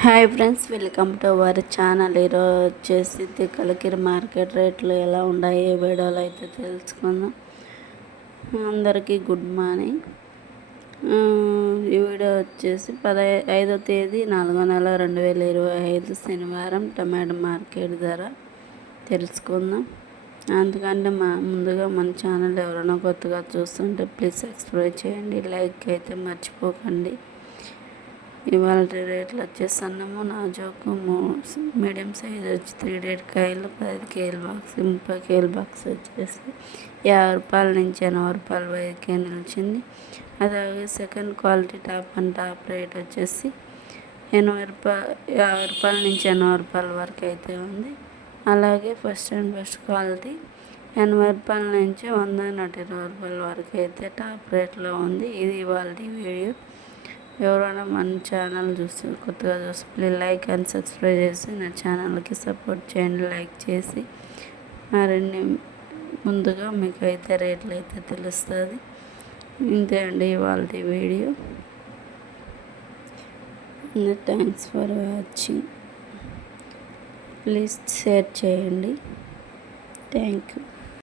Hi friends welcome to వారి channel ఈరోజు వచ్చేసి తిక్కలకిరి మార్కెట్ రేట్లు ఎలా ఉన్నాయి ఏ వీడియోలో అయితే తెలుసుకుందాం. అందరికీ గుడ్ మార్నింగ్ ఈ వీడియో వచ్చేసి పదహై ఐదో తేదీ నాలుగో నెల రెండు వేల ఇరవై ఐదు శనివారం టమాటో మార్కెట్ ధర తెలుసుకుందాం. అందుకంటే మా ముందుగా మన ఛానల్ ఎవరైనా కొత్తగా చూస్తుంటే ప్లీజ్ సబ్స్క్రైబ్ చేయండి లైక్ అయితే మర్చిపోకండి. ఇవాళ రేట్లు వచ్చేసి అన్నము నాజోకు మీడియం సైజ్ వచ్చి త్రీ డేట్ కాయలు పది కేజీల బాక్స్ ముప్పై కేజీల బాక్స్ వచ్చేసి యాభై రూపాయల నుంచి ఎనభై రూపాయల వరకే నిలిచింది. అలాగే second quality top and top rate వచ్చేసి ఎనభై రూపాయలు యాభై రూపాయల నుంచి ఎనభై రూపాయల వరకు అయితే ఉంది. అలాగే ఫస్ట్ అండ్ ఫస్ట్ క్వాలిటీ ఎనభై రూపాయల నుంచి వంద నూట ఇరవై రూపాయల వరకు అయితే టాప్ రేట్లో ఉంది. ఇది ఇవాళ వీడియో ఎవరైనా మన ఛానల్ చూస్తే కొత్తగా చూస్తే ప్లీజ్ లైక్ అండ్ సబ్స్క్రైబ్ చేసి నా ఛానల్కి సపోర్ట్ చేయండి లైక్ చేసి. మరిన్ని ముందుగా మీకు అయితే రేట్లు అయితే తెలుస్తుంది. ఇంతే అండి ఇవాళ video. Thanks for watching please share చేయండి. Thank you